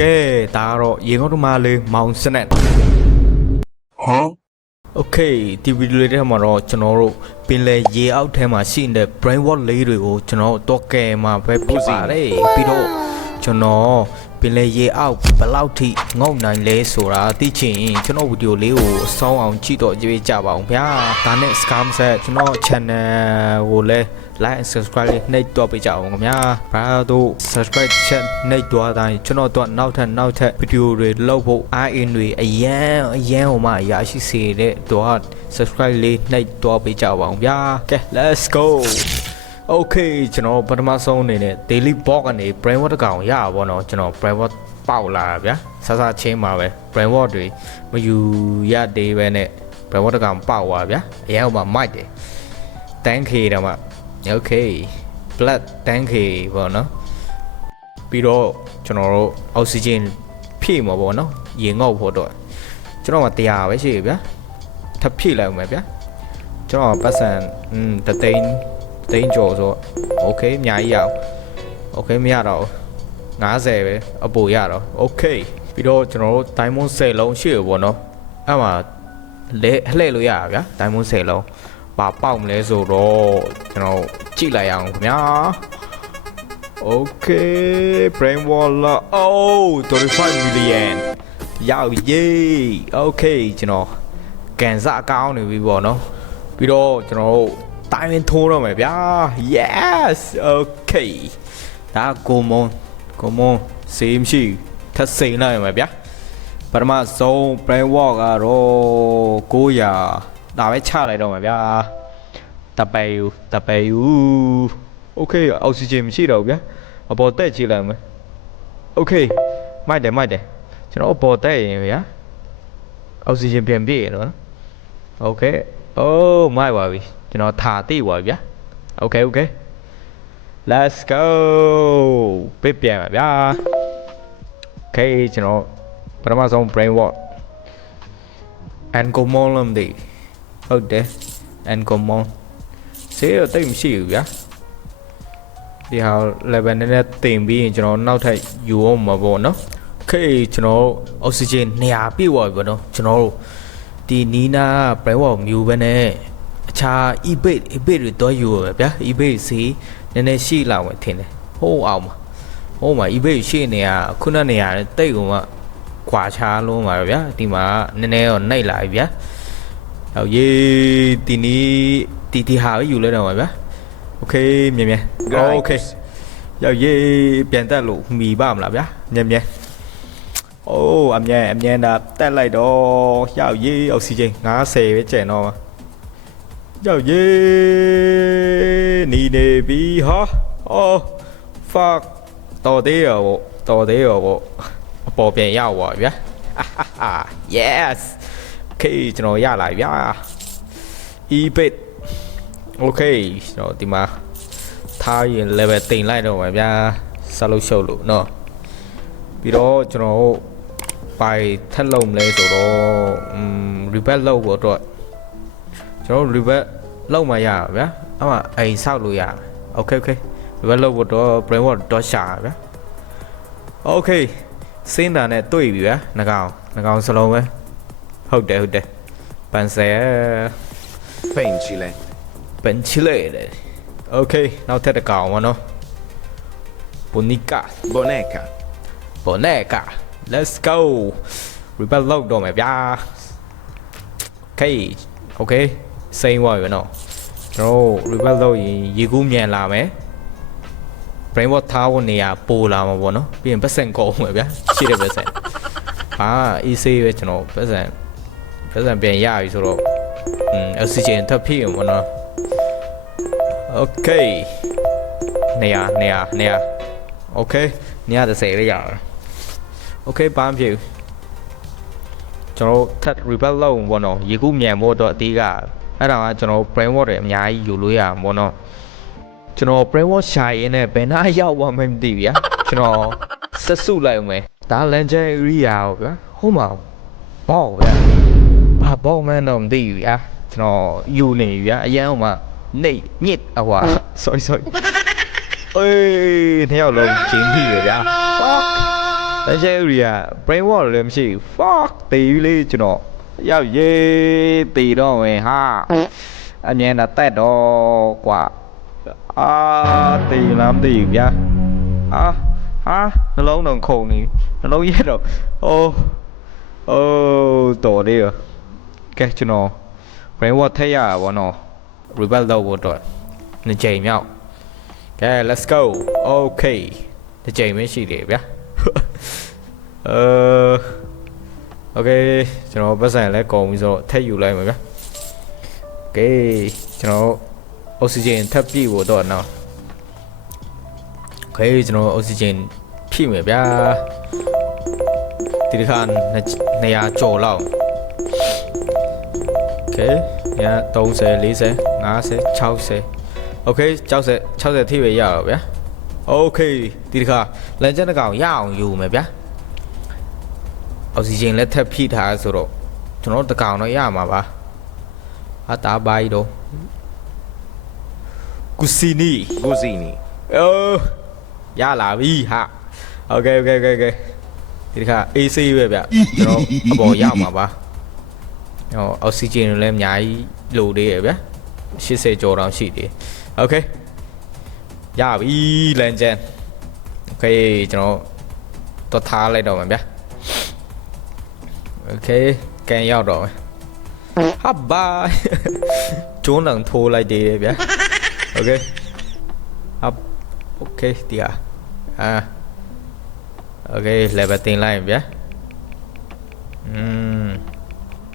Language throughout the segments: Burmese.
ကဲဒါကတော့ရေငုံတမလေးမောင်စနက်ဟမ်โอเคဒီဗီဒီယိုလေးထဲမှာတော့ကျွန်တော်တို့ပင်လယ်ရေအောက်ထဲမှာရှိနေတဲ့ brain wash လေးတွေကိုကျွန်တော်တော့ကဲမှာပဲဖြစ်ပါတယ်ပြီးတော့ကျွန်တော်ပင်လယ်ရေအောက်ဘယ်လောက်ထိငုံနိုင်လဲဆိုတာသိချင်ရင်ကျွန်တော်ဗီဒီယိုလေးကိုအဆုံးအောင်ကြည့်တော့ကြည့်ကြပါအောင်ဗျာဒါနဲ့ scam set ကျွန်တော် channel ကိုလည်း like and subscribe လေးနှိပ်တော့ပေးကြအောင်ခင်ဗျာဘာလို့ subscribe ချက်နှိပ်တော့တိုင်းကျွန်တော်တို့နောက်ထပ်ဗီဒီယိုတွေလုပ်ဖို့အားအင်းတွေအရန်ဟိုမှာရရှိစေတဲ့တော့ subscribe လေးနှိပ်တော့ပေးကြပါအောင်ဗျာကဲ let's go okay ကျွန်တော်ပထမဆုံးအနေနဲ့ daily box ကနေ brain wash တကောင်ရပါဘောနော်ကျွန်တော် brain wash ပေါက်လာဗျာဆဆချင်းပါပဲ brain wash တွေမယူရသေးပဲနဲ့ brain wash တကောင်ပေါက်သွားဗျာအရန်ဟိုမှာမိုက်တယ်တန်းခေတော့မှokay blood tank ပေါ့နော်ပြီးတော့ကျွန်တော်တို့အောက်ဆီဂျင်ဖြည့်မှာပေါ့နော်ရေငုပ်ဖို့တော့ကျွန်တော်က100ပဲရှိပြီဗျာထပ်ဖြည့်လိုက်မယ်ဗျာကျွန်တော်ပတ်စံတသိန်းကျော်ဆို okay အများကြီးရအောင် okay မရတော့50ပဲအပိုရတော့ okay ပြီးတော့ကျွန်တော်တို့ diamond 10လုံးရှိရပေါ့နော်အဲ့မှာလှည့်လို့ရပါဗျာ diamond 10လုံးဘာပေါက်မလဲဆိုတော့ကျွန်တော်ကြည့်လိုက်အောင်ခင်ဗျာ okay brain wall oh 35 million ရောက်ရေး okay ကျွန်တော်ကန်စအကောင်းနေပြီပေါ့နော်ပြီးတော့ကျွန်တော်တို့တိုင်းဝင်ထိုးတော့မယ်ဗျာ yes okay ဒါကိုမွန်စေးမရှိထပ်စိန်လိုက်မယ်ဗျာပထမဆုံး brain wall ကတော့900ဒါပဲချလိုက်တော့မှာဗျာတပယ်ယူโอเคအောက်ဆီဂျင်မရှိတော့ဘူးဗျာအပေါ်တက်ကြည့်လိုက်မယ်โอเคမိုက်တယ်ကျွန်တော်အပေါ်တက်ရင်ဗျာအောက်ဆီဂျင်ပြန်ပြည့်ရတော့โอเคအိုးမိုက်ပါပြီကျွန်တော်ထာတိပါဗျာโอเค let's go ပြပြန်ပါဗျာโอเคကျွန်တော်ပထမဆုံး brain wash and go more လို့မသိဟုတ်တယ် and go more ဆေးတော့တိတ်မရှိဘူးဗျာဒီဟာ level နဲ့တင်ပြီးရင်ကျွန်တော်နောက်ထပ်ယူအောင်မှာပေါ့နော် okay ကျွန်တော်အောက်ဆီဂျင်200ပြည့်သွားပြီပေါ့နော်ကျွန်တော်တို့ဒီနီးနား brain wash မျိုးပဲနဲ့အခြား ebay တွေတော့ယူရဗျာ ebay စီနည်းနည်းရှိလာဝင်ထင်တယ်ဟိုးအောင်မှာ ebay ရှိနေရခုနနေရတိတ်ကောင်ကခွာချလုံးပါဗျာဒီမှာနည်းနည်းတော့နှိပ်လာပြီဗျာဟောရေးဒီဟာပဲယူလဲတော့ပါဗျာโอเคမြဲโอเคရောက်ရေးပြန်တက်လို့မီပါမလားဗျာမြဲအိုးအမြဲတာတက်လိုက်တော့ရောက်ရေးအောက်ဆီဂျင်50ပဲကျန်တော့ရောက်ရေးနေပြီဟာအော် fuck တော်သေးရောပေါ့အပေါ်ပြန်ရောက်ပါဗျာ yes okay ကျွန်တော်ရလာဗျာ ebit okay ကျွန်တော်ဒီမှာထားရင် level တင်လိုက်တော့ပါဗျာဆက်လို့ရှုပ်လို့เนาะပြီးတော့ကျွန်တော်ပိုင်ထက်လုံးမလဲဆိုတော့rebat လုပ်ဖို့တော့ကျွန်တော် rebat လုပ်မှရပါဗျာအဲ့မှာအိမ်ဆောက်လို့ရ okay rebat လုပ်ဖို့တော့ brain wash တော့ရှာဗျာ okay စင်းတာနဲ့တွေ့ပြီဗျာငကောင်စလုံးပဲဟုတ်တယ်ပန်ဆယ်ပင်ချီလေလေ okay နောက်ထပ်တစ်ကောင်ပါနော် boneka let's go rebel လောက်တော့မယ်ဗျာ okay စိမ့်သွားပြီနော်ကျွန်တော် rebel လောက်ရင်ရေကူးမြန်လာမယ် brain wash ထားဖို့နေရာပိုလာမှာပေါ့နော်ပြီးရင်ပတ်စံကုန်မယ်ဗျာရှိတဲ့ပတ်စံeasy ပဲကျွန်တော်ပတ်စံပြန်ရပြီဆိုတော့အောက်ဆီဂျင်ထပ်ဖြည့်အောင်ပေါ့နော် okay နေရာ okay နေရာ30ပဲရအောင် okay ဘာမှမဖြစ်ဘူးကျွန်တော်ထပ် rebuild လုပ်အောင်ပေါ့နော်ရေကူးမြန်ဖို့တော့အသေးကအဲ့ဒါကကျွန်တော် brain wash တွေအများကြီးယူလို့ရအောင်ပေါ့နော်ကျွန်တော် brain wash ရှာရင်းနဲ့ဘယ်နှရောက်မှမသိဘူးဗျာကျွန်တော်ဆက်စုလိုက်အောင်မယ်ဒါလန်ဂျယ်ရီယာကိုဗျာဟိုမှာဘောဗျာဘာဘောမန်းတော့မသိဘူးဗျာကျွန်တော်ယူနေပြီဗျာအရန်ဟိုမှာနေညစ်ဟွာ sorry အေးနှစ်ယောက်လုံးဂျင်းပြီဗျာ fuck လက်ရှိဦးရီက brain water လည်းမရှိဘူး fuck တေးလေးကျွန်တော်ရောက်ရေးတေးတော့ဝင်ဟာအမြင်တော့တက်တော့ကွာအာတေးလားမသိဘူးဗျာဟာနှလုံးတော့ခုန်နေနှလုံးရက်တော့အိုးတော်လေးရကဲကျွန်တော် brain water ထည့်ရပါဘောနော် rebel လုပ်ဖို့တော့နှစ်ချိန်မြောက်ကဲ let's go okay တစ်ချိန်ပဲရှိတယ်ဗျာโอเคကျွန်တော်ပတ်စံလည်းကုန်ပြီဆိုတော့ထည့်ယူလိုက်မှာဗျာโอเคကျွန်တော်အောက်ဆီဂျင်ထပ်ပြည့်ဖို့တော့နော်โอเคကျွန်တော်အောက်ဆီဂျင်ဖြည့်မယ်ဗျာဒီတစ်ခါ200ကျော်လောက်โอเคည30 40 50 60โอเค60ထိပဲရတော့ဗျာโอเคဒီတစ်ခါလမ်းကျန်းတစ်ကောင်ရအောင်ယူမယ်ဗျာအောက်ဆီဂျင်လည်းထပ်ဖြည့်ထားဆိုတော့ကျွန်တော်တကောင်တော့ရမှာပါအတားဘိုင်းတော့ကူစီနီ Gosini. ရလာပြီဟာโอเคဒီတစ်ခါ AC ပဲဗျကျွန်တော်အပေါ်ရမှာပါအောက်ဆီဂျင်လည်းအများကြီးလိုသေးရဗျာ80ကျော်တောင်ရှိသေးโอเคရပြီလမ်းကျန်းโอเคကျွန်တော်တော့ထားလိုက်တော့မှာဗျာโอเคကန်ရောက်တော့ဟာဘာကျုံးအောင်ထိုးလိုက်သေးတယ်ဗျာโอเคโอเคဒီဟာโอเค level တင်လိုက်ဗျာ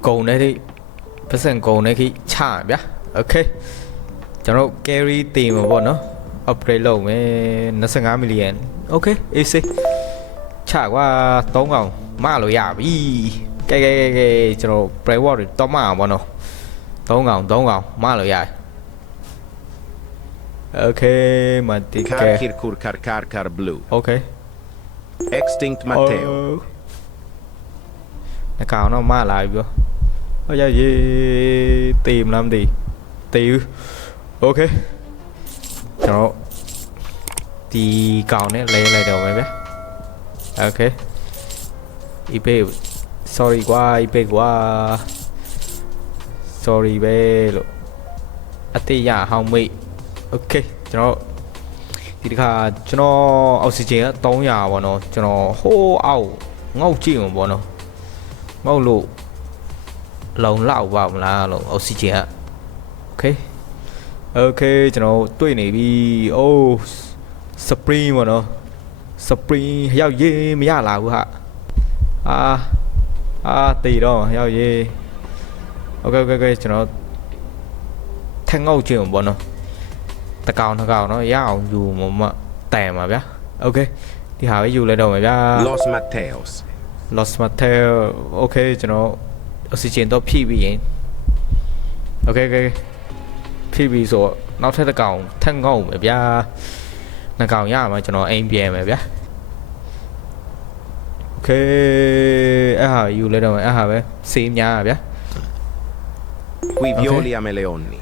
ကုန်နေတိပတ်စံကုန်နေခိချဗျာโอเคကျွန်တော် carry တင်မှာပေါ့နော် upgrade လုပ်မယ်25 million โอเค AC ချကွာ3កောင်မလို့ရပြီကဲကျွန်တော် play word တော့မအောင်ပေါ့နော်3កောင်မလို့ရတယ်โอเคမတိကဲ Kar blue. โอเค Extinct Matteo. နှကောင်တော့မလာပြီပြောဟောရရေးတေးမလားမသိတေးโอเคကျွန်တော်ဒီကောင်နဲ့လဲလိုက်တော့မယ်ဗျာโอเค eBay sorry ကွာ eBay ကွာ sorry ပဲလို့အတေးရဟောင်းမိတ်โอเคကျွန်တော်ဒီတစ်ခါကျွန်တော်အောက်ဆီဂျင်က300ပေါ့နော်ကျွန်တော်ဟိုးအောက်ငေါ့ကြည့်မှာပေါ့နော်ငေါ့လို့လုံလောက်ပါမလားလို့အောက်ဆီဂျင်ကโอเคကျွန်တော်တွေ့နေပြီအိုး spring ပေါ့နော် spring ရောက်ရေးမရလာဘူးဟာတေးတော့ရောက်ရေးโอเคကျွန်တော်ထက်ငေါ့ကြည့်မှာပေါ့နော်တကောင်เนาะရအောင်ယူမတိုင်ပါဗျာโอเคဒီဟာပဲယူလိုက်တော့မယ်ဗျာ Los Mateos. Los Mateo โอเคကျွန်တော်အောက်ဆီဂျင်တော့ဖြည့်ပြီးရင်โอเคဖြည့်ပြီးဆိုနောက်ထပ်တကောင်ထက်ငေါ့မယ်ဗျာနှစ်ကောင်ရမှာကျွန်တော်အိမ်ပြန်မယ်ဗျာโอเคအဲ့ဟာယူလိုက်တော့မယ်အဲ့ဟာပဲစေးများဗျာ Qui violi a meleoni.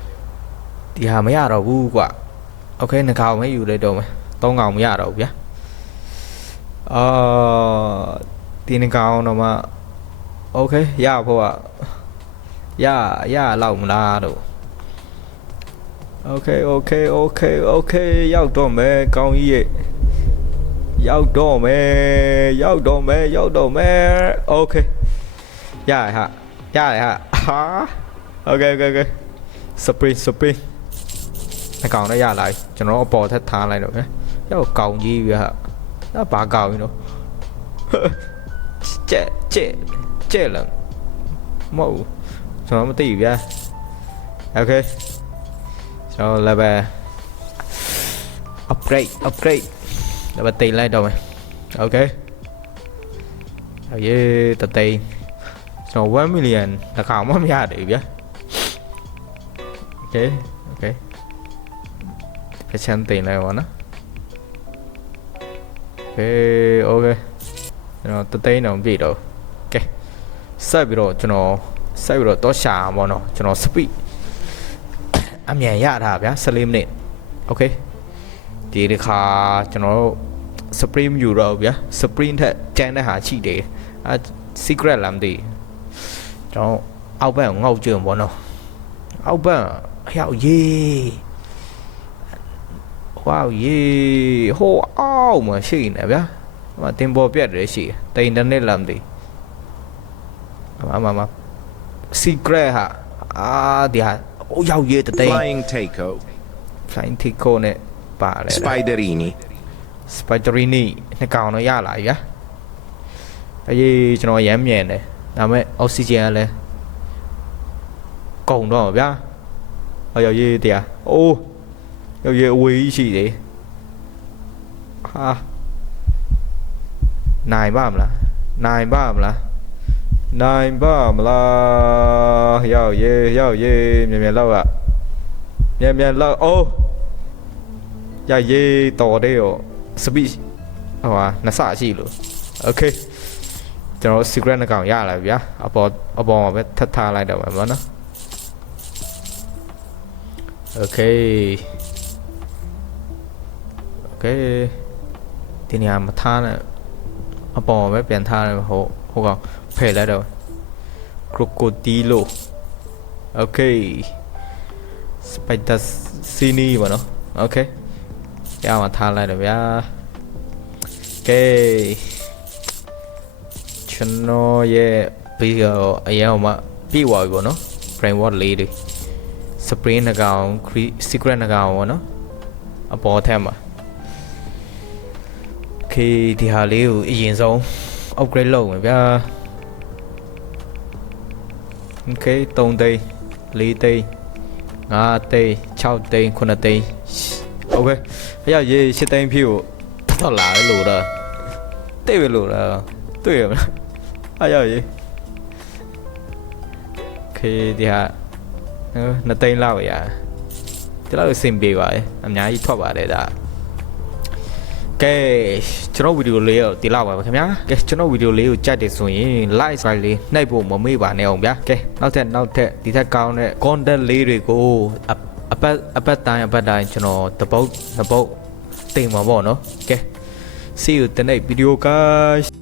ဒီဟာမရတော့ဘူးကွာโอเคနှစ်ကောင်ပဲယူလိုက်တော့မယ်3ကောင်မရတော့ဘူးဗျာဒီနှစ်ကောင်တော့မှโอเคရဖို့อ่ะရလောက်မလားတော့โอเคရောက်တော့မယ်ကောင်းကြီးရဲ့ရောက်တော့မယ်โอเคရတယ်ဟာโอเคสปริงအကောင်တော့ရလာပြီကျွန်တော်အပေါ်ထက်ထားလိုက်တော့ဗျာရောက်ကောင်ကြီးပြီဟာအဲ့ဘာကောင်ကြီးတော့ကျဲလန်မဟုတ်ကျွန်တော်မသိဘူးဗျာโอเคကျွန်တော် level upgrade level တိတ်လိုက်တော့မယ်โอเคအေးတတိကျွန်တော်1 million တခါမှမရတယ်ဗျာโอเคကချမ်းတင်လိုက်ပါနော်โอเคကျွန်တော်တသိန်းတော့ပြည့်တော့ကဲဆက်ပြီးတော့ကျွန်တော်တော့ရှာပါတော့ကျွန်တော် speed အမြန်ရတာဗျာ14မိနစ်โอเคဒီတစ်ခါကျွန်တော် Supreme ယူတော့ဗျာ Supreme ထက်ကျန်တဲ့ဟာရှိတယ်အဲ secret လားမသိကျွန်တော်အောက်ဘက်ကိုငေါ့ကြည့်ပေါ့နော်အောက်ဘက်အရောက်ရေးဝေါရေးဟိုအောက်မှာရှိနေဗျာမတင်ပေါ်ပြတ်တယ်ရှိတယ်အင်တာနက်လားမသိမ secret ဟာဒီဟာဟိုရောက်ရေးတဲ့ Flying Taco. flying tico နဲ့ပါတယ် Spiderini. Spiderini နှစ်ကောင်တော့ရလာပြီဗျာအေးကျွန်တော်ရမ်းမြန်တယ်ဒါပေမဲ့ oxygen ကလည်းကုန်တော့ဗျာရောက်ရေးတရားအိုးရောက်ရေးအဝေးကြီးရှိတယ်ဟာနိုင်ပါမလားနိုင်ပါမလားရောက်ရေးမြန်လောက်မြန်လောက်အိုးရရေးတော်တယ်ရောစပီဟိုဟာနှစ်ဆရှိလို့โอเคကျွန်တော် secret နှစ်ကောင်ရလာပြီဗျာအပေါ်မှာပဲထပ်ထားလိုက်တော့မှာပေါ့နော်โอเคဒီနေရာမထားနဲ့အပေါ်မှာပဲပြန်ထားတယ်ဟိုကောင်ဖယ်လိုက်တော့ crocodilo โอเค spider sini ပေါ့နော်โอเคရမှာထားလိုက်တော့ဗျာကဲကျွန်တော်ရဲ့ဗီဒီယိုအရင်ကပြေသွားပြီပေါ့နော် framework လေးတွေ spring နှကောင် secret နှကောင်ပေါ့နော်အပေါ်ထက်မှာโอเคဒီဟာလေးကိုအရင်ဆုံး upgrade လုပ်မယ်ဗျာโอเค3သိန်း4သိန်း5သိန်း6သိန်း9သိန်းโอเคအရောက်ရေး8သိန်းဖြည့်ကိုတော့လာလို့တော့တိတ်ပဲလို့လားတွေ့ရမလားအရောက်ရေးโอเคဒီဟာ2သိန်းလောက်ရဒီလောက်အဆင်ပြေပါလေအများကြီးထွက်ပါတယ်ဒါကဲကျွန်တော်ဗီဒီယိုလေးကိုဒီလောက်ပါခင်ဗျာကဲကျွန်တော်ဗီဒီယိုလေးကိုကြိုက်တယ်ဆိုရင် like ဆိုင်လေးနှိပ်ဖို့မမေ့ပါနဲ့အောင်ဗျာကဲနောက်ထပ်ဒီထက်ကောင်းတဲ့ content လေးတွေကိုအပတ်တိုင်းကျွန်တော်တပုတ်တင်မှာပေါ့နော်ကဲ see you the next video guys